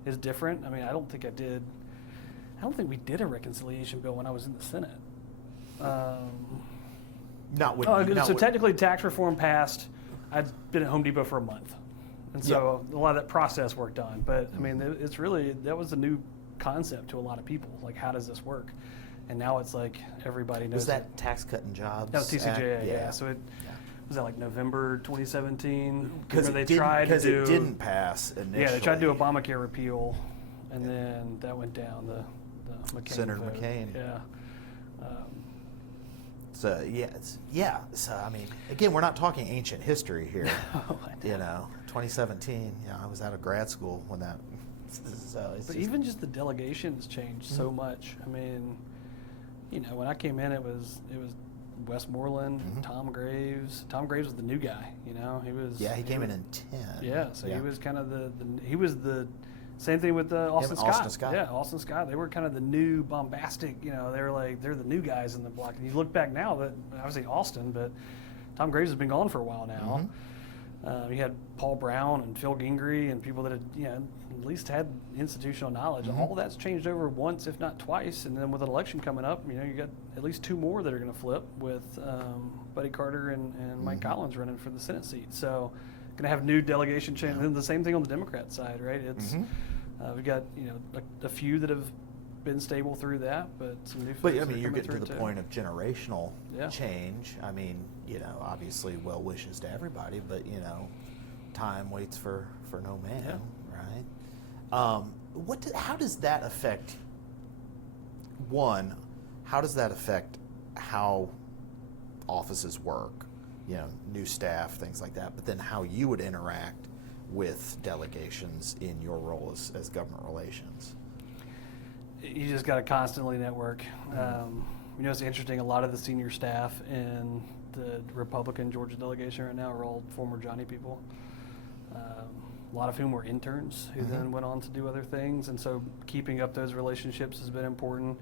is different. I don't think we did a reconciliation bill when I was in the Senate. Technically tax reform passed. I'd been at Home Depot for a month, And so a lot of that process work done. But I mean, it's really, that was a new concept to a lot of people. Like, how does this work? And now it's like everybody knows. Was that Tax Cut and Jobs? That was TCJA, Act? yeah. So it was that like November 2017? Because it didn't pass initially. Yeah, they tried to do Obamacare repeal, and then that went down, the McCain Senator vote. McCain. Yeah. So I mean, again, we're not talking ancient history here. Oh, you know, 2017. Yeah, I was out of grad school when that. But even just the delegation has changed so much. I mean, you know, when I came in, it was Westmoreland, Tom Graves. Tom Graves was the new guy. You know, he was. Yeah, he came in 10. Yeah, so he was kind of he was the. Same thing with Austin Scott. Austin Scott. Yeah, Austin Scott. They were kind of the new bombastic, you know, they're the new guys in the block. And you look back now, that obviously Austin, but Tom Graves has been gone for a while now. You had Paul Brown and Phil Gingrey and people that had, you know, at least had institutional knowledge. All of that's changed over once, if not twice. And then with an election coming up, you know, you got at least 2 more that are going to flip with Buddy Carter and Mike Collins running for the Senate seat. So going to have new delegation change. And then the same thing on the Democrat side, right? It's we've got, you know, a few that have been stable through that, but some new folks. But I mean, you're getting to the too. point of generational change. I mean, you know, obviously well wishes to everybody, but you know, time waits for no man, right? How does that affect? One, how does that affect how offices work? You know, new staff, things like that. But then how you would interact with delegations in your role as government relations? You just got to constantly network. You know, it's interesting. A lot of the senior staff in the Republican Georgia delegation right now are all former Johnny people. A lot of whom were interns who then went on to do other things. And so keeping up those relationships has been important.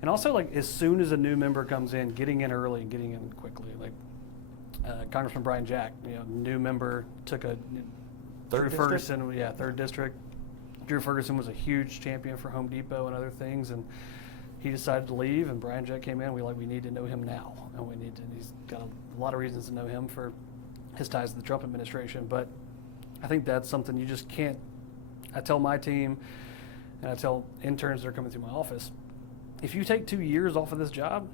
And also, like, as soon as a new member comes in, getting in early and getting in quickly. Like Congressman Brian Jack, you know, new member, took a Drew Ferguson, 3rd district. Drew Ferguson was a huge champion for Home Depot and other things, and he decided to leave. And Brian Jack came in. We need to know him now, and he's got a lot of reasons to know him for his ties to the Trump administration. But I think that's something you just can't. I tell my team, and I tell interns that are coming through my office, if you take 2 years off of this job,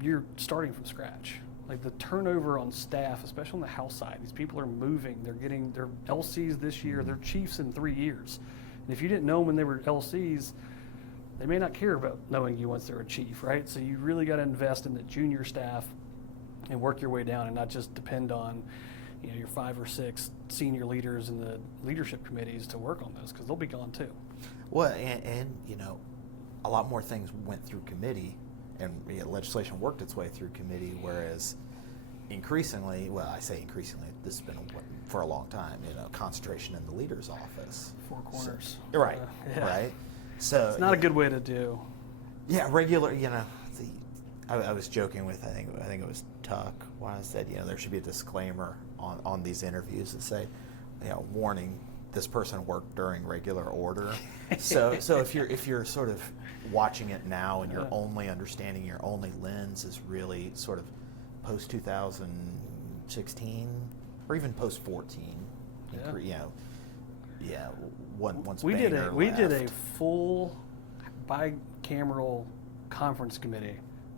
you're starting from scratch. Like, the turnover on staff, especially on the House side, these people are moving. They're getting their LCs this year. They're chiefs in 3 years. And if you didn't know them when they were LCs, they may not care about knowing you once they're a chief, right? So you really got to invest in the junior staff and work your way down, and not just depend on, you know, your 5 or 6 senior leaders in the leadership committees to work on those, because they'll be gone too. Well, and you know, a lot more things went through committee, and legislation worked its way through committee, whereas increasingly, well, I say increasingly, this has been for a long time, you know, concentration in the leader's office. 4 corners. So, right, right. So it's not a good way to do. Yeah, regular, you know, I was joking with, I think it was Tuck, when I said, you know, there should be a disclaimer on these interviews that say, you know, warning, this person worked during regular order. So if you're sort of watching it now and you're only understanding, your only lens is really sort of post 2016 or even post 14, you know, once we did a left. full bicameral conference committee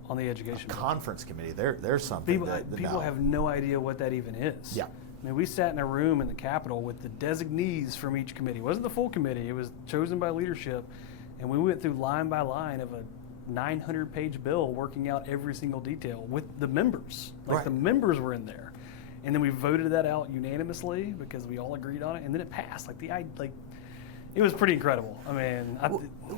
on the education conference committee. There's something people have no idea what that even is. Yeah. I mean, we sat in a room in the Capitol with the designees from each committee. It wasn't the full committee. It was chosen by leadership. And we went through line by line of a 900-page bill, working out every single detail with the members. Like, the members were in there. And then we voted that out unanimously because we all agreed on it. And then it passed. It was pretty incredible. I mean,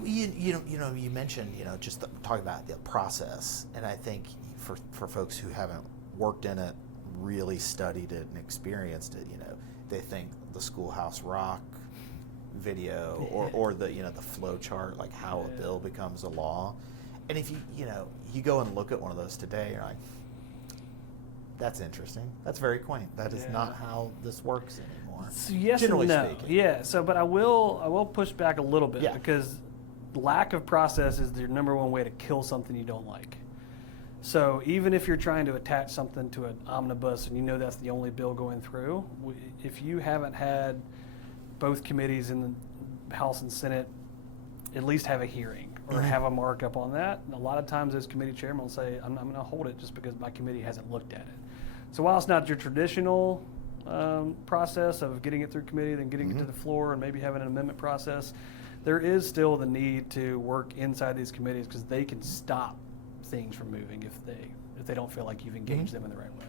you mentioned, you know, just talking about the process. And I think for folks who haven't worked in it, really studied it and experienced it, you know, they think the Schoolhouse Rock video or the, you know, the flow chart, like how a bill becomes a law. And if you go and look at one of those today, you're like, that's interesting. That's very quaint. That is not how this works anymore. So yes generally and no. speaking. Yeah. So, but I will push back a little bit because lack of process is the number one way to kill something you don't like. So even if you're trying to attach something to an omnibus and you know that's the only bill going through, if you haven't had both committees in the House and Senate at least have a hearing or have a markup on that. And a lot of times those committee chairmen will say, I'm going to hold it just because my committee hasn't looked at it. So while it's not your traditional process of getting it through committee, then getting it to the floor and maybe having an amendment process, there is still the need to work inside these committees because they can stop things from moving if they don't feel like you've engaged them in the right way.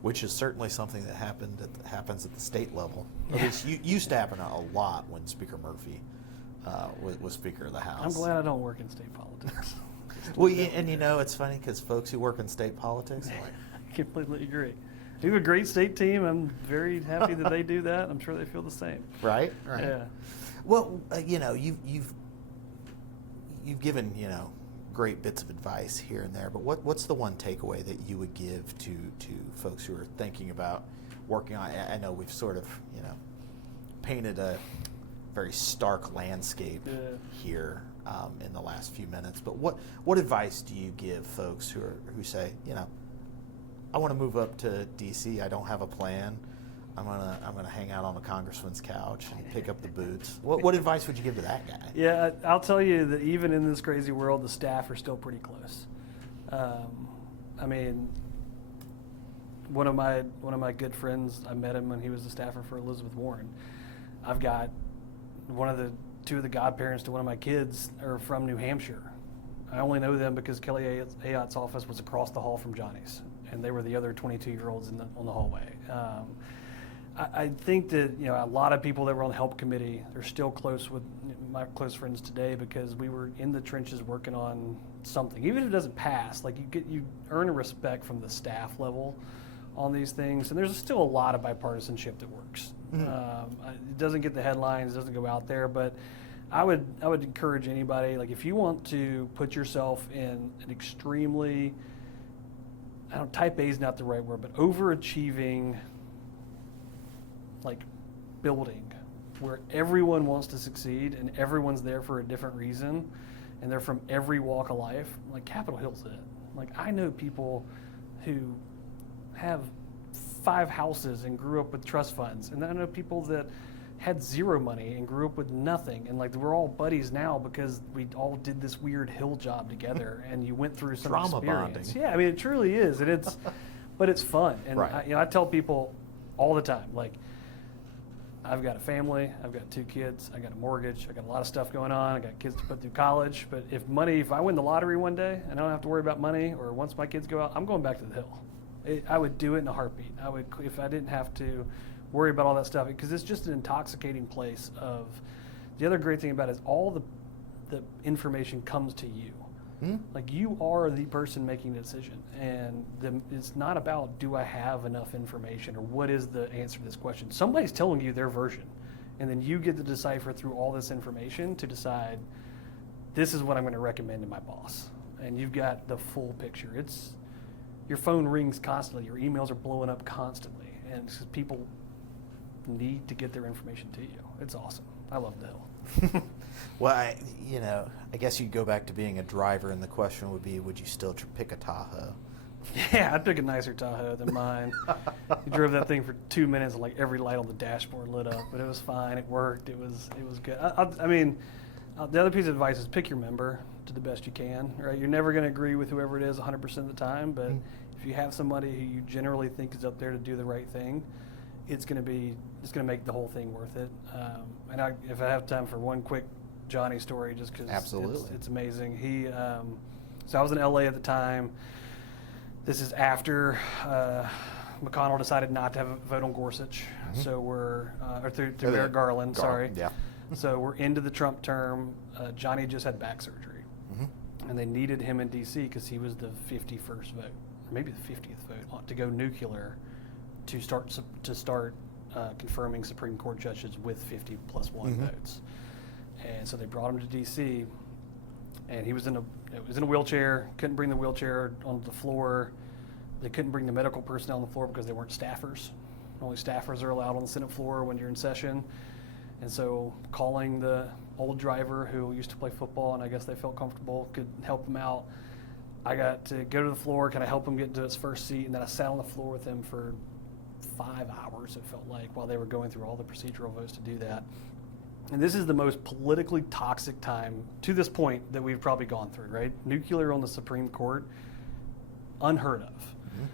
Which is certainly something that happens at the state level. At least used to happen a lot when Speaker Murphy was Speaker of the House. I'm glad I don't work in state politics. Well, and it's funny because folks who work in state politics are like, I completely agree. We have a great state team. I'm very happy that they do that. I'm sure they feel the same. Right. Yeah. Well, you've given great bits of advice here and there, but what's the one takeaway that you would give to folks who are thinking about working on? I know we've sort of painted a very stark landscape here in the last few minutes, but what advice do you give folks who say, I want to move up to DC, I don't have a plan, I'm gonna hang out on the congressman's couch and pick up the boots. What advice would you give to that guy? Yeah, I'll tell you that even in this crazy world, the staff are still pretty close. I mean, one of my good friends, I met him when he was the staffer for Elizabeth Warren. I've got two of the godparents to one of my kids are from New Hampshire. I only know them because Kelly Ayotte's office was across the hall from Johnny's, and they were the other 22-year-olds on the hallway. I think that a lot of people that were on the help committee are still close with my close friends today because we were in the trenches working on something. Even if it doesn't pass, like you earn a respect from the staff level on these things, and there's still a lot of bipartisanship that works. It doesn't get the headlines, it doesn't go out there, but I would encourage anybody, like if you want to put yourself in an extremely, type A is not the right word, but overachieving building where everyone wants to succeed and everyone's there for a different reason and they're from every walk of life, Capitol Hill's it. I know people who have 5 houses and grew up with trust funds, and I know people that had 0 money and grew up with nothing, and we're all buddies now because we all did this weird hill job together and you went through some trauma experience. bonding. Yeah, I mean it truly is, and but it's fun. And right. I tell people all the time, I've got a family, I've got 2 kids, I got a mortgage, I got a lot of stuff going on, I got kids to put through college, but if I win the lottery one day and I don't have to worry about money, or once my kids go out, I'm going back to the Hill. I would do it in a heartbeat. I would, if I didn't have to worry about all that stuff, because it's just an intoxicating place of, the other great thing about it is all the information comes to you. You are the person making the decision, and it's not about do I have enough information or what is the answer to this question. Somebody's telling you their version, and then you get to decipher through all this information to decide this is what I'm going to recommend to my boss, and you've got the full picture. Your phone rings constantly, your emails are blowing up constantly, and it's 'cause people need to get their information to you. It's awesome. I love the Hill. Well, I guess you'd go back to being a driver, and the question would be, would you still pick a Tahoe? Yeah, I'd pick a nicer Tahoe than mine. You drove that thing for 2 minutes, and every light on the dashboard lit up, but it was fine. It worked. It was good. The other piece of advice is pick your member to the best you can. Right? You're never going to agree with whoever it is 100% of the time, but if you have somebody who you generally think is up there to do the right thing, it's going to make the whole thing worth it. If I have time for one quick Johnny story, just because it's amazing. So I was in LA at the time. This is after McConnell decided not to have a vote on Gorsuch. So we're through Merrick Garland. Sorry. Yeah. So we're into the Trump term. Johnny just had back surgery, and they needed him in D.C. because he was the 51st vote, or maybe the 50th vote, to go nuclear to start confirming Supreme Court judges with 50 plus 1 votes. And so they brought him to D.C. and he was in a wheelchair. Couldn't bring the wheelchair onto the floor. They couldn't bring the medical personnel on the floor because they weren't staffers. Only staffers are allowed on the Senate floor when you're in session. And so calling the old driver who used to play football, and I guess they felt comfortable, could help him out. I got to go to the floor, kind of help him get into his first seat, and then I sat on the floor with him for 5 hours, it felt like, while they were going through all the procedural votes to do that. And this is the most politically toxic time to this point that we've probably gone through, right? Nuclear on the Supreme Court, unheard of. Mm-hmm.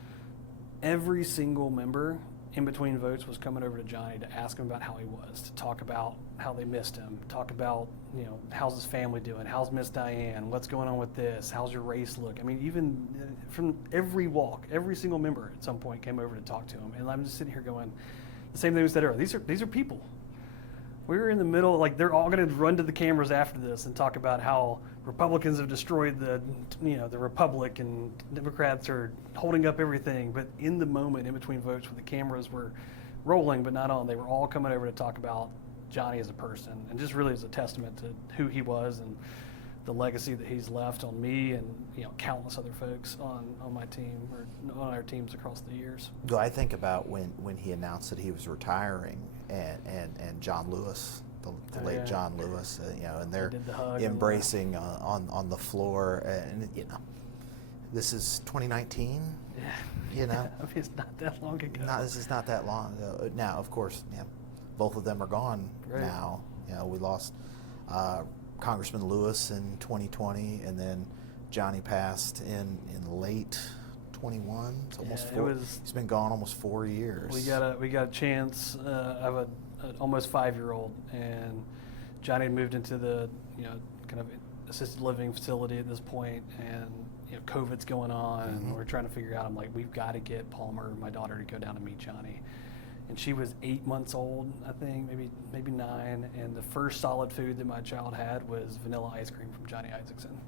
Every single member in between votes was coming over to Johnny to ask him about how he was, to talk about how they missed him, talk about, how's his family doing, how's Miss Diane, what's going on with this, how's your race look? I mean, even from every walk, every single member at some point came over to talk to him. And I'm just sitting here going, the same thing we said earlier, these are people. We were in the middle, like they're all going to run to the cameras after this and talk about how Republicans have destroyed the Republic and Democrats are holding up everything. But in the moment, in between votes, when the cameras were rolling but not on, they were all coming over to talk about Johnny as a person, and just really as a testament to who he was and the legacy that he's left on me and countless other folks on my team or on our teams across the years. Well, I think about when he announced that he was retiring, and John Lewis, the late John Lewis, and they're embracing on the floor, and this is 2019. Yeah. I mean, it's not that long ago. No, this is not that long ago. Now, of course, both of them are gone now. We lost Congressman Lewis in 2020, and then Johnny passed in late 21. It's almost he's been gone almost 4 years. We got a chance. I have an almost 5-year-old, and Johnny had moved into the kind of assisted living facility at this point, and COVID's going on, and we're trying to figure out. I'm like, we've got to get Palmer, my daughter, to go down and meet Johnny. And she was 8 months old, I think, maybe 9. And the first solid food that my child had was vanilla ice cream from Johnny Isaacson.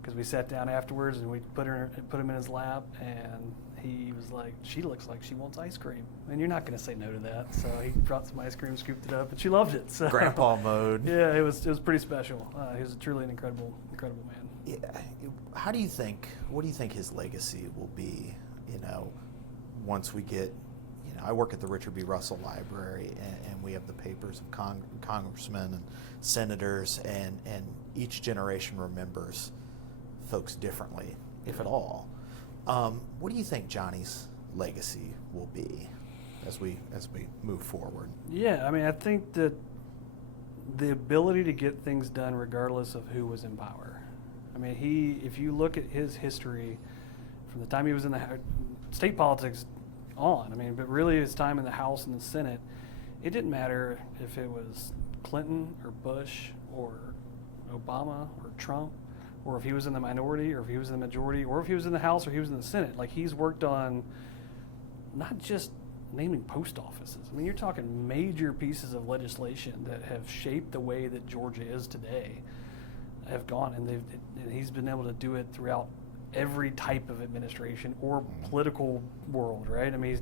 Because we sat down afterwards and we put him in his lap, and he was like, "She looks like she wants ice cream," and you're not going to say no to that. So he brought some ice cream, scooped it up, and she loved it. So grandpa mode. Yeah, it was pretty special. He was truly an incredible man. Yeah. What do you think his legacy will be? Once we get. I work at the Richard B. Russell Library, and we have the papers of congressmen and senators, and each generation remembers folks differently, if at all. What do you think Johnny's legacy will be as we move forward? Yeah, I mean, I think that the ability to get things done regardless of who was in power. I mean, if you look at his history from the time he was in the state politics on, but really his time in the House and the Senate, it didn't matter if it was Clinton or Bush or Obama or Trump, or if he was in the minority or if he was in the majority, or if he was in the House or he was in the Senate. Like, he's worked on not just naming post offices. I mean, you're talking major pieces of legislation that have shaped the way that Georgia is today, have gone, and he's been able to do it throughout every type of administration or political world, right? I mean,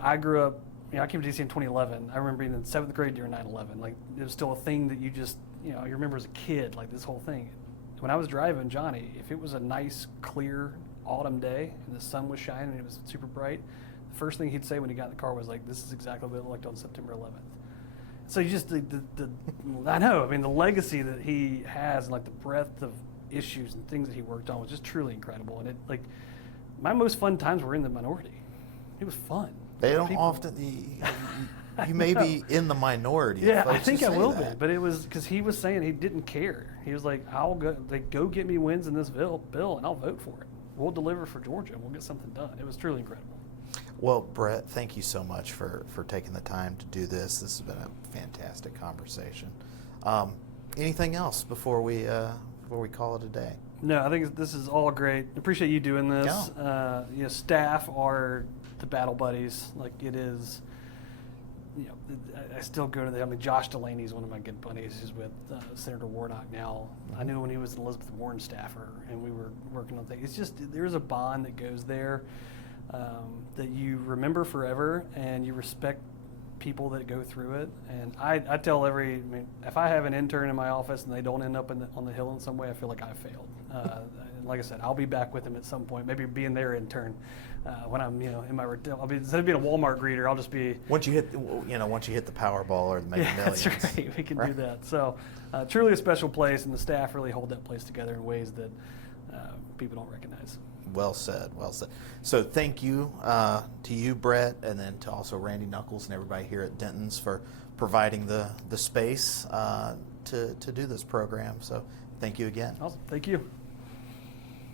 I grew up, I came to DC in 2011. I remember being in 7th grade during 9/11. Like, it was still a thing that you just, you remember as a kid, like this whole thing. When I was driving Johnny, if it was a nice, clear autumn day and the sun was shining and it was super bright, the first thing he'd say when he got in the car was like, "This is exactly what it looked on September 11th. So you just, I know, the legacy that he has and like the breadth of issues and things that he worked on was just truly incredible. And my most fun times were in the minority. It was fun. They don't often. You may be in the minority. Yeah, I think I will be. But it was because he was saying he didn't care. He was like, "I'll go. Go get me wins in this bill, and I'll vote for it. We'll deliver for Georgia, and we'll get something done." It was truly incredible. Well, Brett, thank you so much for taking the time to do this. This has been a fantastic conversation. Anything else before we call it a day? No, I think this is all great. Appreciate you doing this. Yeah. Staff are the battle buddies. Like, it is. I still go to them. Josh Delaney is one of my good buddies. He's with Senator Warnock now. I knew when he was an Elizabeth Warren staffer, and we were working on things. It's just, there's a bond that goes there that you remember forever, and you respect people that go through it. And I tell if I have an intern in my office and they don't end up on the Hill in some way, I feel like I failed. Like I said, I'll be back with them at some point, maybe being their intern when I'm in my I'll be, instead of being a Walmart greeter, I'll just be once you hit the Powerball or the Mega Millions. That's right. We can do that. So truly a special place, and the staff really hold that place together in ways that people don't recognize. Well said. Well said. So thank you to you, Brett, and then to also Randy Knuckles and everybody here at Denton's for providing the space to do this program. So thank you again. Awesome. Thank you.